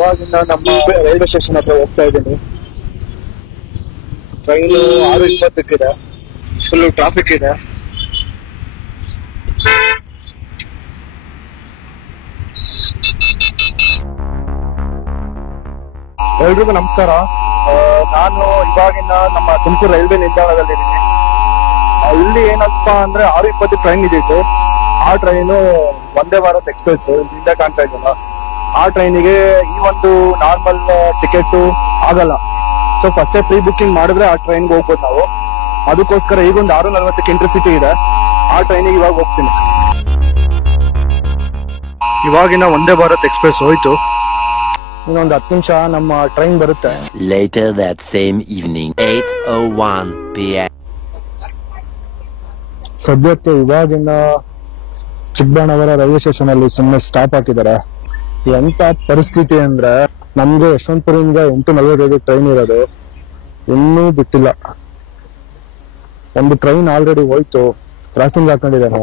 ಇವಾಗಿಂದ ನಮ್ಮ railway station ಹತ್ರ ಹೋಗ್ತಾ ಇದ್ದೀನಿ. ಟ್ರೈನು 6:20 ಫುಲ್ ಟ್ರಾಫಿಕ್ ಇದೆ. ಎಲ್ರಿಗೂ ನಮಸ್ಕಾರ. ನಾನು ಇವಾಗಿನ ನಮ್ಮ ತುಮಕೂರು ರೈಲ್ವೆ ನಿಲ್ದಾಣದಲ್ಲಿದ್ದೀನಿ. ಇಲ್ಲಿ ಏನಪ್ಪ ಅಂದ್ರೆ 6:20 ಟ್ರೈನ್ ಇದ್ದಿತ್ತು. ಆ ಟ್ರೈನು ವಂದೇ ಭಾರತ್ ಎಕ್ಸ್ಪ್ರೆಸ್ ಹಿಂದೆ ಕಾಣ್ತಾ ಇದ್ದಲ್ಲ, ಆ ಟ್ರೈನಿಗೆ ಈ ಒಂದು ನಾರ್ಮಲ್ ಟಿಕೆಟ್ ಆಗಲ್ಲ. ಸೊ ಫಸ್ಟೇ ಪ್ರೀ ಬುಕಿಂಗ್ ಮಾಡಿದ್ರೆ ಆ ಟ್ರೈನ್ಗೆ ಹೋಗ್ಬೋದು ನಾವು. ಅದಕ್ಕೋಸ್ಕರ ಈಗೊಂದು 6:40 ಇಂಟರ್ಸಿಟಿ ಇದೆ, ಆ ಟ್ರೈನಿಗೆ ಇವಾಗ ಹೋಗ್ತೀನಿ. ಇವಾಗಿನ ವಂದೇ ಭಾರತ್ ಎಕ್ಸ್ಪ್ರೆಸ್ ಹೋಯ್ತು, ಇನ್ನೊಂದು 10 ನಿಮಿಷ ನಮ್ಮ ಟ್ರೈನ್ ಬರುತ್ತೆ. Later that same evening, 8:01 p.m. ಸದ್ಯಕ್ಕೆ ಇವಾಗಿನ ಚಿಕ್ಕಬಳ್ಳಾಪುರ ರೈಲ್ವೆ ಸ್ಟೇಷನ್ ಅಲ್ಲಿ ಸುಮ್ಮನೆ ಸ್ಟಾಪ್ ಹಾಕಿದ್ದಾರೆ. ಎಂತ ಪರಿಸ್ಥಿತಿ ಅಂದ್ರೆ, ನಮ್ಗೆ ಯಶವಂತಪುರದಿಂದ 8:45 ಟ್ರೈನ್ ಇರೋದು, ಇನ್ನೂ ಬಿಟ್ಟಿಲ್ಲ. ಒಂದು ಟ್ರೈನ್ ಆಲ್ರೆಡಿ ಹೋಯ್ತು, ಕ್ರಾಸಿಂಗ್ ಹಾಕೊಂಡಿದ್ದಾರೆ.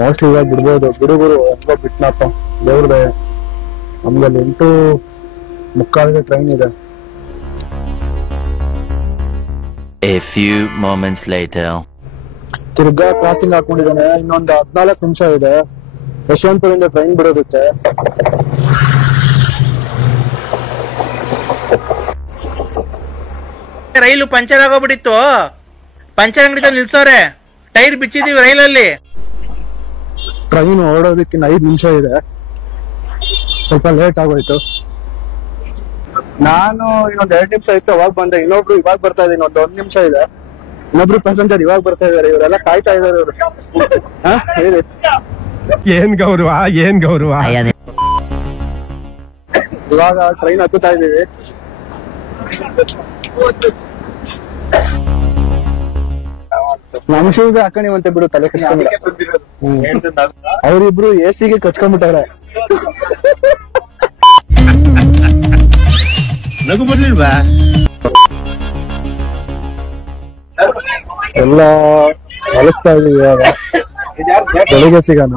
ಮೋಸ್ಟ್ಲಿ ಇವಾಗ ಬಿಡ್ಬೋದು. ಹುಡುಗರು ಹೆಂಗೋ ಬಿಟ್ನಪ್ಪ, ದೇವ್ರದೇ. ನಮ್ಗೆ 8:45 ಟ್ರೈನ್ ಇದೆ. A few moments later. ತಿರ್ಗಾ ಕ್ರಾಸಿಂಗ್ ಹಾಕೊಂಡಿದ್ದಾನೆ. ಇನ್ನೊಂದು 14 ನಿಮಿಷ ಇದೆ ಯಶವಂತಪುರದಿಂದ ಟ್ರೈನ್ ಬಿಡೋದಕ್ಕೆ. ರೈಲು ಪಂಚರ್ ಆಗೋಗ್ಬಿಟ್ಟಿತ್ತು. ಪಂಚರ್ ಅಂಗಡಿ ನಿಲ್ಸೋರೆ, ಟೈರ್ ಬಿಚ್ಚಿದೀವಿ ರೈಲಲ್ಲಿ. ಟ್ರೈನ್ ಹೊರಡೋದಕ್ಕೆ 5 ನಿಮಿಷ ಇದೆ, ಸ್ವಲ್ಪ ಲೇಟ್ ಆಗೋಯ್ತು. ನಾನು ಇನ್ನೊಂದು 2 ನಿಮಿಷ ಇತ್ತು ಅವಾಗ ಬಂದೆ. ಇನ್ನೊಬ್ರು ಇವಾಗ ಬರ್ತಾ ಇದ್ದೀನಿ, ಒಂದು 1 ನಿಮಿಷ ಇದೆ. ಇನ್ನೊಬ್ರು ಪ್ಯಾಸೆಂಜರ್ ಇವಾಗ ಬರ್ತಾ ಇದಾರೆ. ಇವರೆಲ್ಲ ಕಾಯ್ತಾ ಇದಾರೆ. ಇವರು ಹೇಳಿ, ಏನ್ ಗೌರವ, ಏನ್ ಗೌರವ. ಇವಾಗ ಟ್ರೈನ್ ಹತ್ತುತ್ತಾ ಇದೀವಿ. ನಮ್ ಶೂಸ್ ಹಾಕೊಂಡಿವಂತೆ ಬಿಡು, ತಲೆ ಕಚ್ಕೊಂಡ್ಬಿಡ. ಅವ್ರಿಬ್ರು AC ಗೆ ಕಚ್ಕೊಂಡ್ಬಿಟ್ಟವ್ರೆ. ನಗು ಬರ್ಲಿಲ್ವಾ? ಎಲ್ಲ ಅಲಗ್ತಾ ಇದೀವಿ. ಇವಾಗ ಬೆಳಿಗ್ಗೆ ಸಿಗೋಣ.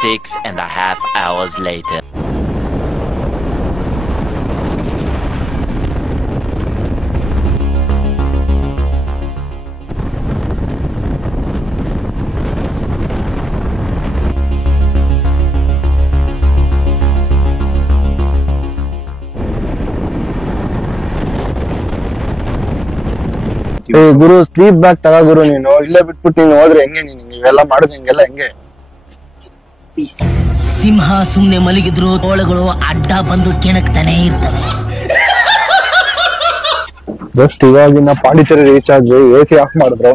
6.5 hours later. ಗುರು, ಸ್ಲೀಪ್ ಬ್ಯಾಗ್ ತಗೋ ಗುರು. ನೀನು ಇಲ್ಲೇ ಬಿಟ್ಬಿಟ್ಟು ನೀನು ಹೋದ್ರೆ ಹೆಂಗೆ? ನೀವೆಲ್ಲ ಮಾಡೋದು ಹಿಂಗೆಲ್ಲ ಹೆಂಗೆ? ಸಿಂಹ ಸುಮ್ನೆ ಮಲಗಿದ್ರು ತೋಳಗಳು ಅಡ್ಡ ಬಂದು ಕೆಣಕ್ತಾನೆ ಇರ್ತವೆ. ಜಸ್ಟ್ ಇವಾಗಿನ ಪಾಂಡಿಚೇರಿ ರೀಚ್ ಆದ್ವಿ. AC ಆಫ್ ಮಾಡಿದ್ರು.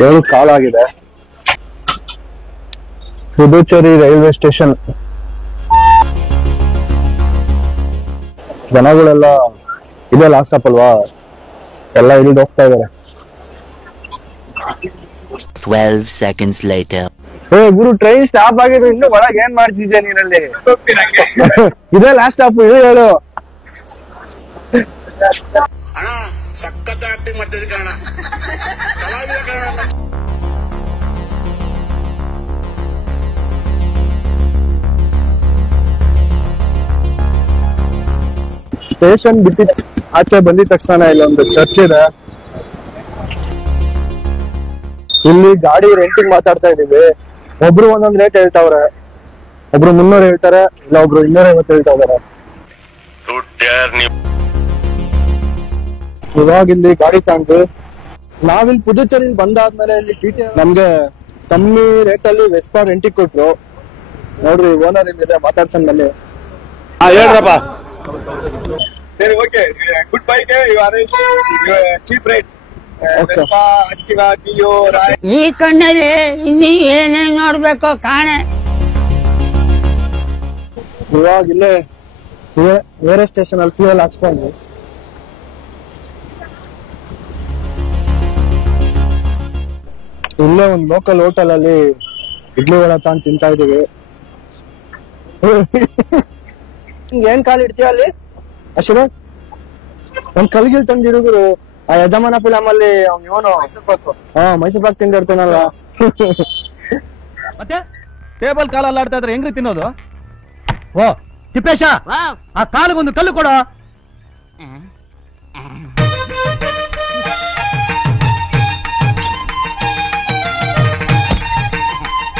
7 ಕಾಲಾಗಿದೆ. Puducherry railway station. ಜನಗಳೆಲ್ಲ ಇದೇ ಲಾಸ್ಟ್ ಸ್ಟಾಪ್ ಅಲ್ವಾ, ಎಲ್ಲ ಇಳಿದು ಹೋಗ್ತಾ ಇದಾರೆ. 12 seconds later. ಗುರು, ಟ್ರೈನ್ ಸ್ಟಾಪ್ ಆಗಿದ್ರು ಇನ್ನು ಒಳಗೆ ಏನ್ ಮಾಡ್ತಿದ್ದೆ ನೀನಲ್ಲಿ? ಇದೇ ಲಾಸ್ಟ್ ಸ್ಟಾಪ್, ಇದು ಹೇಳು. ಸ್ಟೇಷನ್ ಬಿಟ್ಟಿದ ಆಚೆ ಬಂದಿದ ತಕ್ಷಣ ಇಲ್ಲೊಂದು ಚರ್ಚ್ ಇದೆ. ಇಲ್ಲಿ ಗಾಡಿ ರೆಂಟಿಂಗ್ ಮಾತಾಡ್ತಾ ಇದೀವಿ. ಒಬ್ರು ಒಂದೊಂದ್ ರೇಟ್ ಹೇಳ್ತಾವ್ರೆ. ಒಬ್ರು 300 ಹೇಳ್ತಾರೆ, ಇಲ್ಲ ಒಬ್ರು 250 ಹೇಳ್ತಾ ಇದಾರೆ. ಇವಾಗ ಇಲ್ಲಿ ಗಾಡಿ ತಗೊಂಡು ನಾವಿಲ್ಲಿ ಪುದುಚೇರಿಲಿ ಬಂದಾದ್ಮೇಲೆ ಇಲ್ಲಿ ನಮ್ಗೆ ಕಮ್ಮಿ ರೇಟ್ ಅಲ್ಲಿ ವೆಸ್ಪಾ ರೆಂಟಿಗೆ ಕೊಟ್ರು. ನೋಡ್ರಿ, ಓನರ್ ಇಲ್ಲಿದೆ, ಮಾತಾಡ್ಸನ್ ಬನ್ನಿ. ಹೇಳ್ರಪ್ಪ. ಸರಿ, okay. Good bye. Cheap rate. ಈ ಕಣ್ಣಲ್ಲಿ ಇನ್ನೀ ಏನೇನ್ ನೋಡ್ಬೇಕು ಕಾಣೆ. ಇವಾಗ ಇಲ್ಲೇ ಬೇರೆ ಸ್ಟೇಷನ್ ಅಲ್ಲಿ ಫ್ಯೂಯಲ್ ಹಾಕ್ಸ್ಕೊಂಡು ಇಲ್ಲೇ ಒಂದು ಲೋಕಲ್ ಹೋಟೆಲ್ ಅಲ್ಲಿ ಇಡ್ಲಿ ವಡ ತಗೊಂಡು ತಿಂತಾ ಇದೀವಿ. ಏನ್ ಕಾಲ್ ಇಡ್ತೀಯ ಅಲ್ಲಿ ಅಶ್ವರ? ಒಂದ್ ಕಲ್ಗಿಲ್ ತಂದಿರುಗುರು. ಆ ಯಜಮಾನ ಫಿಲಮ್ ಅಲ್ಲಿ ಇವನು ಮೈಸೂರು ಪಾಕ್ ತಿಂದಿರ್ತಾನಲ್ಲ. ಮತ್ತೆ ಟೇಬಲ್ ಕಾಲ್ ಅಲ್ಲಾಡ್ತಾ ಇದ್ರೆ ಹೆಂಗ್ರಿ ತಿನ್ನೋದು? ಓ ತಿಪ್ಪೇಶ, ಆ ಕಾಲಿಗೊಂದು ಕಲ್ಲು ಕೊಡೋ.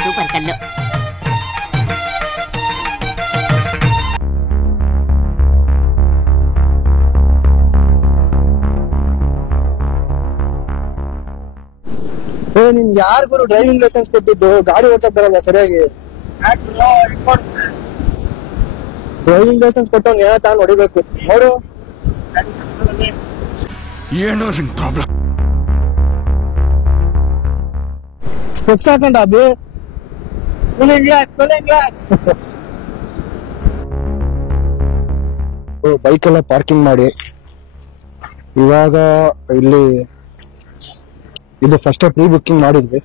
ಸೂಪರ್ ಕಲ್ಲು. ನೀನ್ ಯಾರಿಗೂ ಡ್ರೈವಿಂಗ್ ಲೈಸೆನ್ಸ್ ಕೊಟ್ಟಿದ್ದು? ಗಾಡಿ ಓಡ್ಸಕ್ ಬರಲ್ಲ ಸರಿಯಾಗಿ. ಡ್ರೈವಿಂಗ್ ಲೈಸೆನ್ಸ್ ಕೊಟ್ಟವ್ನು ಏನೋ ತಾನು ಹೊಡಿಬೇಕು ನೋಡು. ಏನೋ ನಿನ್ ಪ್ರಾಬ್ಲಮ್. ಸ್ಪೆಕ್ಸ್ ಹಾಕೊಂಡ ಅಭಿ. ಬೈಕ್ ಎಲ್ಲ ಪಾರ್ಕಿಂಗ್ ಮಾಡಿ ಇವಾಗ ಇಲ್ಲಿ ಇದು ಫಸ್ಟ್ ಪ್ರೀ ಬುಕ್ಕಿಂಗ್ ಮಾಡಿದ್ವಿ.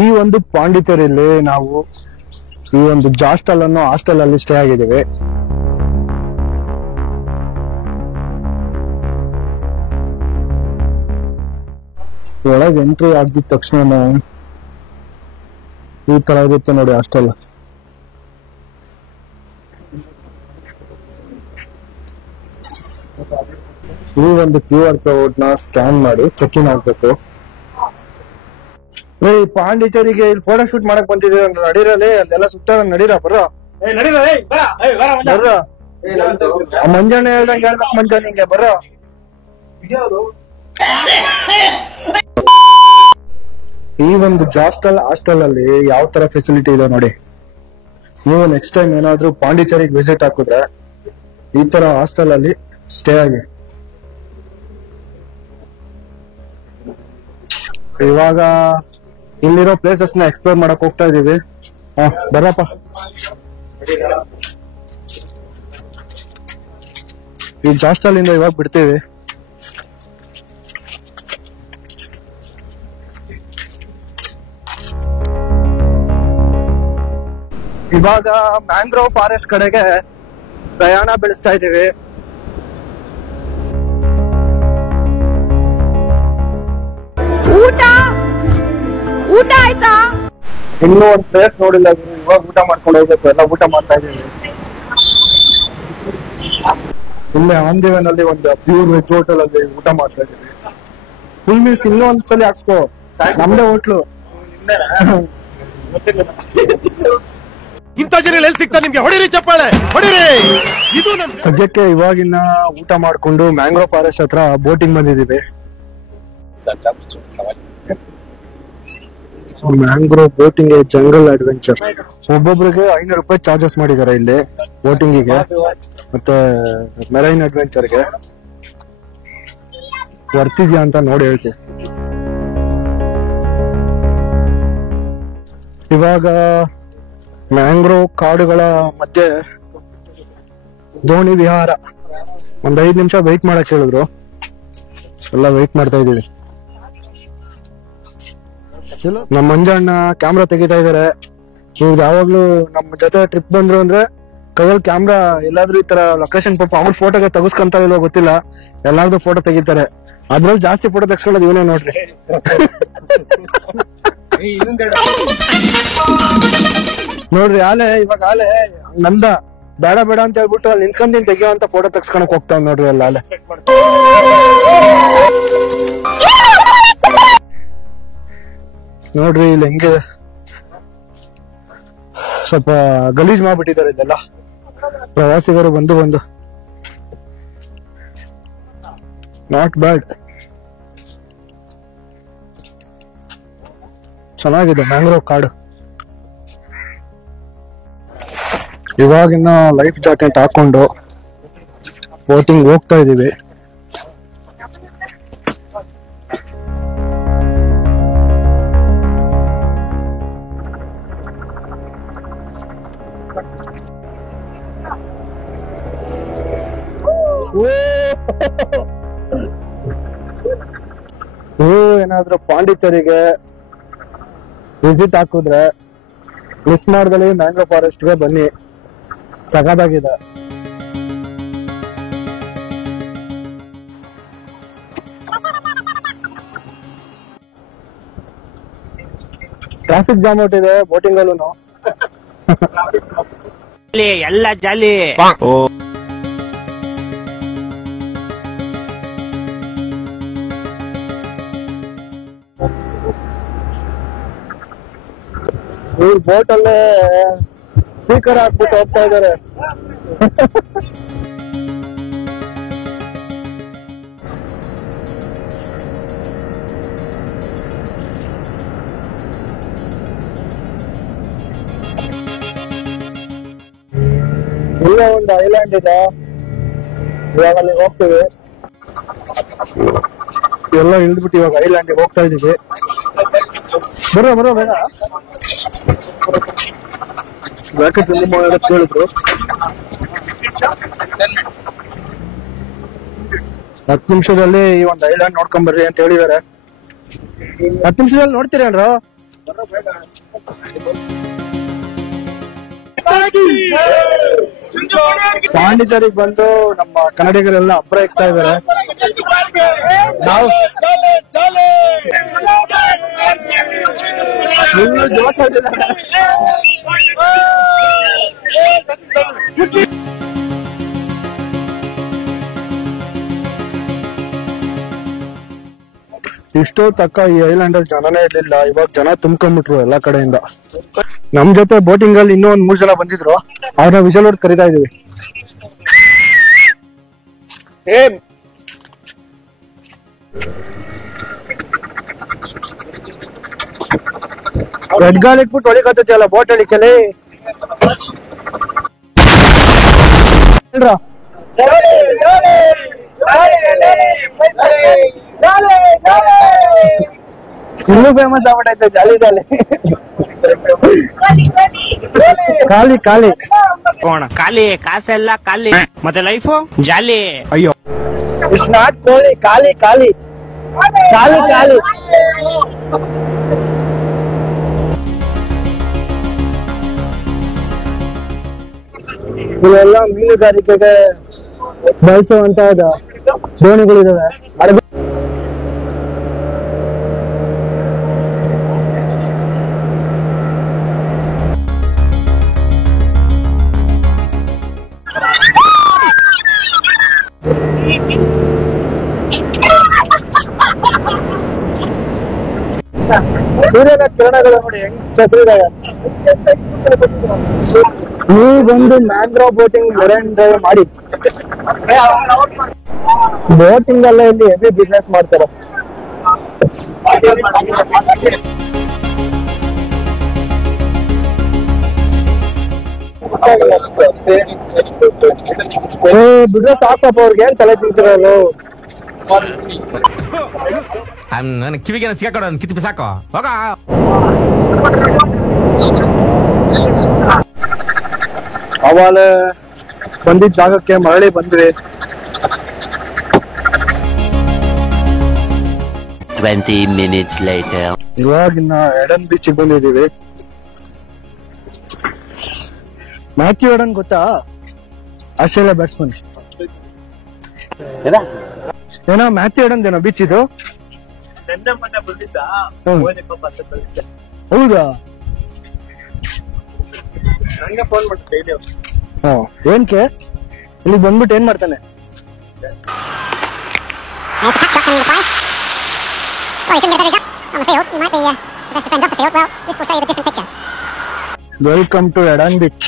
ಈ ಒಂದು ಪಾಂಡಿಚೇರಿಯಲ್ಲಿ ನಾವು ಈ ಒಂದು ಜಾಸ್ಟಲ್ ಅನ್ನೋ ಹಾಸ್ಟೆಲ್ ಅಲ್ಲಿ ಸ್ಟೇ ಆಗಿದ್ದೀವಿ. ಒಳಗೆ ಎಂಟ್ರಿ ಆಗಿದ ತಕ್ಷಣ ಈ ತರ ಇರುತ್ತೆ ನೋಡಿ ಹಾಸ್ಟೆಲ್. ಈ ಒಂದು QR ಕೋಡ್ ನ ಸ್ಕ್ಯಾನ್ ಮಾಡಿ ಚೆಕ್ ಇನ್ ಆಗ್ಬೇಕು. ಪಾಂಡಿಚೇರಿಗೆ ಇಲ್ಲಿ ಫೋಟೋ ಶೂಟ್ ಮಾಡಕ್ ಬಂದಿದ್ದೀರ ನಡೀರಲ್ಲಿ, ಅಲ್ಲೆಲ್ಲ ಸುತ್ತ ನಡೀರ ಬರ್ರ. ಮಂಜಾನೆ ಹೇಳ್ದಂಗೆ ಹೇಳ್ಬೇಕು ಮಂಜ ನಿಂಗೆ ಬರ್ರ. ಈ ಒಂದು ಹಾಸ್ಟೆಲ್ ಅಲ್ಲಿ ಯಾವ ತರ ಫೆಸಿಲಿಟಿ ಇದೆ ನೋಡಿ. ನೀವು ನೆಕ್ಸ್ಟ್ ಟೈಮ್ ಏನಾದ್ರೂ ಪಾಂಡಿಚೇರಿಗೆ ವಿಸಿಟ್ ಹಾಕಿದ್ರೆ ಈ ತರ ಹಾಸ್ಟೆಲ್ ಅಲ್ಲಿ ಸ್ಟೇ ಆಗಿ. ಇವಾಗ ಇಲ್ಲಿರೋ ಪ್ಲೇಸಸ್ ನ ಎಕ್ಸ್ಪ್ಲೋರ್ ಮಾಡಕ್ ಹೋಗ್ತಾ ಇದೀವಿ. ಬರಪ್ಪ. ಈ ಹಾಸ್ಟೆಲ್ ಇಂದ ಇವಾಗ ಬಿಡ್ತೀವಿ. ಇವಾಗ ಮ್ಯಾಂಗ್ರೋವ್ ಫಾರೆಸ್ಟ್ ಕಡೆಗೆ ಪ್ರಯಾಣ ಬೆಳೆಸ್ತಾ ಇದೀವಿ. ಊಟ ಆಯ್ತಾ? ಇನ್ನೂ ಒಂದು ಪ್ಲೇಸ್ ನೋಡಿಲ್ಲ, ಇವಾಗ ಊಟ ಮಾಡ್ಕೊಂಡು ಹೋಗ್ಬೇಕು. ಎಲ್ಲ ಊಟ ಮಾಡ್ತಾ ಇದೀವಿ. ಇಲ್ಲೇ ಆಂದಿವನಲ್ಲಿ ಒಂದು ಪ್ಯೂರ್ ವೆಜ್ ಹೋಟೆಲ್ ಅಲ್ಲಿ ಊಟ ಮಾಡ್ತಾ ಇದೀವಿ. ಫುಲ್ ಮೀಲ್ಸ್ ಇನ್ನೂ ಒಂದ್ಸಲಿ ಹಾಕ್ಸ್ಕೋ, ನಮ್ದೇ ಹೋಟ್ಲು. ಇಂಥ ಜನ ಎಲ್ಲಿ ಸಿಗ್ತಾ ನಿಮ್ಗೆ? ಹೊಡಿರಿ ಚಪ್ಪಾಳೆ, ಹೊಡಿರಿ. ಇದು ಸದ್ಯಕ್ಕೆ ಇವಾಗಿನ ಊಟ ಮಾಡ್ಕೊಂಡು ಮ್ಯಾಂಗ್ರೋವ್ ಫಾರೆಸ್ಟ್ ಹತ್ರ ಬೋಟಿಂಗ್ ಬಂದಿದೀವಿ. Mangrove boating jungle adventure. ಒಬ್ಬೊಬ್ರಿಗೆ 500 ರೂಪಾಯಿ ಚಾರ್ಜಸ್ ಮಾಡಿದ್ದಾರೆ ಇಲ್ಲಿ ಬೋಟಿಂಗಿಗೆ ಮತ್ತೆ ಮೆರೈನ್ ಅಡ್ವೆಂಚರ್ಗೆ. ವರ್ತಿದ್ಯಾ ಅಂತ ನೋಡಿ ಹೇಳ್ತೀವಿ. ಇವಾಗ ಮ್ಯಾಂಗ್ರೋವ್ ಕಾಡುಗಳ ಮಧ್ಯೆ ದೋಣಿ ವಿಹಾರ. ಒಂದ್ 5 ನಿಮಿಷ ವೆಯ್ಟ್ ಮಾಡಕ್ ಹೇಳಿದ್ರು, ಎಲ್ಲ ವೆಯ್ಟ್ ಮಾಡ್ತಾ ಇದೀವಿ. ನಮ್ಮ ಮಂಜಣ್ಣ ಕ್ಯಾಮ್ರಾ ತೆಗಿತಾ ಇದಾರೆ. ಇವ್ರದ್ದು ಯಾವಾಗ್ಲೂ ನಮ್ಮ ಜೊತೆ ಟ್ರಿಪ್ ಬಂದ್ರು ಅಂದ್ರೆ ಕೈಯಲ್ಲಿ ಕ್ಯಾಮ್ರಾ ಎಲ್ಲಾದ್ರೂ ಈ ತರ ಲೊಕೇಶನ್ ಪಾಪ ಅವ್ರ ಫೋಟೋಗೆ ತೆಗಿಸ್ಕೊಂತ ಇಲ್ವೋ ಗೊತ್ತಿಲ್ಲ, ಎಲ್ಲಾರ್ದು ಫೋಟೋ ತೆಗಿತಾರೆ. ಅದ್ರಲ್ಲಿ ಜಾಸ್ತಿ ಫೋಟೋ ತೆಗ್ಸ್ಕೊಳ್ಳೋದು ಇವನೇ ನೋಡ್ರಿ. ನೋಡ್ರಿ ಇವಾಗ ನಂದ ಬೇಡ ಬೇಡ ಅಂತ ಹೇಳ್ಬಿಟ್ಟು ಅಲ್ಲಿ ನಿಂತ್ಕೊಂಡ್ ತೆಗಿಯೋ ಅಂತ ಫೋಟೋ ತೆಗ್ಸ್ಕೊಳಕ್ ಹೋಗ್ತಾವ್ ನೋಡ್ರಿ ಅಲ್ಲ. ನೋಡ್ರಿ ಇಲ್ಲಿ ಹೆಂಗಿದೆ, ಸ್ವಲ್ಪ ಗಲೀಜ್ ಮಾಡ್ಬಿಟ್ಟಿದ್ದಾರೆ ಇದೆಲ್ಲ ಪ್ರವಾಸಿಗರು ಬಂದು. ನಾಟ್ ಬ್ಯಾಡ್, ಚೆನ್ನಾಗಿದೆ ಮ್ಯಾಂಗ್ರೋವ್ ಕಾಡು. ಇವಾಗಿನ ಲೈಫ್ ಜಾಕೆಟ್ ಹಾಕೊಂಡು ಬೋಟಿಂಗ್ ಹೋಗ್ತಾ ಇದೀವಿ. ನೀವು ಏನಾದ್ರೂ ಪಾಂಡಿಚೇರಿಗೆ ವಿಸಿಟ್ ಹಾಕಿದ್ರೆ ಮಿಸ್ ಮಾಡ್ದಲ್ಲಿ ಮ್ಯಾಂಗ್ರೋವ್ ಫಾರೆಸ್ಟ್ಗೆ ಬನ್ನಿ, ಸಗದಾಗಿದೆ. ಟ್ರಾಫಿಕ್ ಜಾಮ್ ಔಟ್ ಇದೆ ಬೋಟಿಂಗ್ ಅಲ್ಲೂ. ಎಲ್ಲ ಜಾಲಿ. ಇವ್ರ ಬೋಟ್ ಅಲ್ಲೇ ಸ್ಪೀಕರ್ ಹಾಕ್ಬಿಟ್ಟು ಹೋಗ್ತಾ ಇದಾರೆ. ಇಲ್ಲೇ ಒಂದು ಐಲ್ಯಾಂಡ್ ಇದೆ, ಇವಾಗ ಅಲ್ಲಿ ಹೋಗ್ತೀವಿ. ಎಲ್ಲ ಇಳಿದ್ಬಿಟ್ಟು ಇವಾಗ ಐಲ್ಯಾಂಡಿಗೆ ಹೋಗ್ತಾ ಇದೀವಿ. ಬರೋ ಬೇಗ ಜಾಕೆಟ್ ಕೇಳಿದ್ರು. 10 ನಿಮಿಷದಲ್ಲಿ ಈ ಒಂದು ಐಲ್ಯಾಂಡ್ ನೋಡ್ಕೊಂಡ್ ಬರ್ರಿ ಅಂತ ಹೇಳಿದಾರೆ. 10 ನಿಮಿಷದಲ್ಲಿ ನೋಡ್ತೀರೇನ್ರ? ಪಾಂಡಿಚೇರಿಗೆ ಬಂದು ನಮ್ಮ ಕನ್ನಡಿಗರೆಲ್ಲ ಅಬ್ರ ಇಕ್ತಾ ಇದಾರೆ. ನಾವು ಜೋಶ ಇಷ್ಟೋ ತಕ್ಕ ಈ ಐಲ್ಯಾಂಡ್ ಅಲ್ಲಿ ಜನನೇ ಇರ್ಲಿಲ್ಲ. ಇವಾಗ ಜನ ತುಂಬ್ಕೊಂಡ್ಬಿಟ್ರು ಎಲ್ಲಾ ಕಡೆಯಿಂದ. ನಮ್ ಜೊತೆ ಬೋಟಿಂಗ್ ಅಲ್ಲಿ ಇನ್ನೂ 3 ಜನ ಬಂದಿದ್ರು, ಅವ್ರನ್ನ ವಿಷಲ್ ಹೊಡೆದು ಕರೀತಾ ಇದೀವಿ. ರೆಡ್ಗಾಲ್ ಇಟ್ಬಿಟ್ಟು ಹೊಳಿಕತ್ತೈತಿ ಅಲ್ಲ ಬೋಟ್ ಅಳಿಕಲಿ. ಇನ್ನೂ ಫೇಮಸ್ ಆಗ್ಬಿಟ್ಟೈತೆ ಜಾಲಿ ಜಾಲಿ. ಖಾಲಿ ಖಾಲಿ ಖಾಲಿ ಕಾಸೆಲ್ಲ ಖಾಲಿ, ಮತ್ತೆ ಲೈಫು ಜಾಲಿ. ಅಯ್ಯೋ, ಇಟ್ಸ್ ನಾಟ್ ಕೋಳಿ, ಖಾಲಿ ಖಾಲಿ ಖಾಲಿ ಖಾಲಿ. ಇವೆಲ್ಲ ಮೀನುಗಾರಿಕೆಗೆ ಬಳಸುವಂತ ದೋಣಿಗಳಿದಾವೆ. ಸೂರ್ಯನ ಕಿರಣಗಳು ನೋಡಿ ಹೆಂಗ್ ಚಕ್ರಿದಾವೆ. ನೀವು ಬಂದು ಮ್ಯಾಂಗ್ರೋವ್ ಬೋಟಿಂಗ್ ಮೆರೈನ್ ಡ್ರೈವ್ ಮಾಡಿ. ಬೋಟಿಂಗ್ ಅಲ್ಲ ಇಲ್ಲಿ ಹೆವಿ ಬಿಸ್ನೆಸ್ ಮಾಡ್ತಾರೆ. ಬಿಡ್ರೆ ಸಾಕಪ್ಪ, ಅವ್ರಿಗೆ ಏನ್ ತಲೆ ತಿಂತಿರಲ್ಲ. ನನ್ ಕಿವಿಗೆ ಸಿಗಾಕೊಡ ಕಿತ್ತಿ ಸಾಕು ಹೋಗ. ಅವಾಲ ಬಂದಿದ್ದ ಜಾಗಕ್ಕೆ ಮರಳಿ ಬಂದ್ವಿ. 20 minutes later. ಇವಾಗಿನ್ನ ಎಡನ್ ಬೀಚ್ ಬಂದಿದೀವಿ. ಮ್ಯಾಥ್ಯೂ ಎಡನ್ ಗೊತ್ತಾ? Australia batsman. ಏನೋ ಮ್ಯಾಥ್ಯೂ ಎಡನ್ ಏನೋ ಬೀಚ್ ಇದು. ಹೌದಾ? ಏನ್ಕೆ ಇಲ್ಲಿ ಬಂದ್ಬಿಟ್ಟು ಏನ್ ಮಾಡ್ತಾನೆ? Welcome to Eden beach.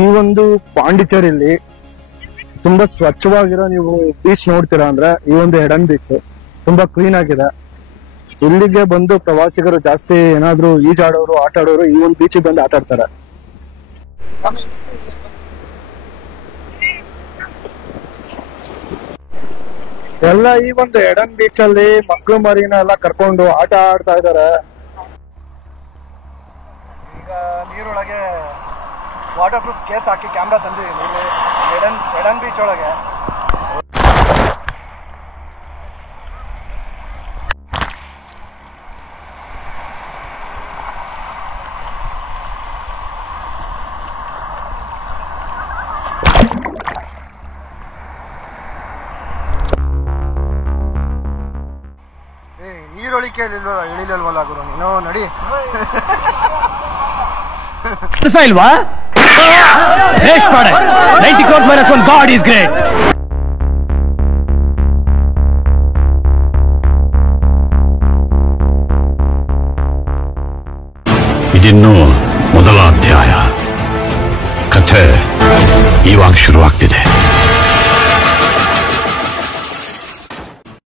ಈ ಒಂದು ಪಾಂಡಿಚೇರಿಯಲ್ಲಿ ತುಂಬಾ ಸ್ವಚ್ಛವಾಗಿರೋ ನೀವು ಬೀಚ್ ನೋಡ್ತೀರಾ ಅಂದ್ರೆ ಈ ಒಂದು ಎಡನ್ ಬೀಚ್ ತುಂಬಾ ಕ್ಲೀನ್ ಆಗಿದೆ. ಇಲ್ಲಿಗೆ ಬಂದು ಪ್ರವಾಸಿಗರು ಜಾಸ್ತಿ ಏನಾದ್ರು ಈಜಾಡೋರು ಆಟ ಆಡೋರು ಈ ಒಂದು ಬೀಚಿಗೆ ಬಂದು ಆಟ ಆಡ್ತಾರೆ. ಎಲ್ಲ ಈ ಒಂದು ಎಡನ್ ಬೀಚ್ ಅಲ್ಲಿ ಮಕ್ಕಳು ಮರಿನ ಎಲ್ಲ ಕರ್ಕೊಂಡು ಆಟ ಆಡ್ತಾ ಇದಾರೆ. ಈಗ ನೀರೊಳಗೆ ವಾಟರ್ ಪ್ರೂಫ್ ಕೇಸ್ ಹಾಕಿ ಕ್ಯಾಮ್ರಾ ತಂದಿದ್ದೀನಿ ಎಡನ್ ಬೀಚ್ ಒಳಗೆ. ಇಳಿಲಿಲ್ವಲ್ಲ ಗುರು ನೀನು ನಡಿ. ಇಲ್ವಾ 90 crores minus 1 God is great. ಇದಿನ್ನೂ ಮೊದಲ ಅಧ್ಯಾಯ. ಕಥೆ ಇವಾಗ ಶುರುವಾಗ್ತಿದೆ.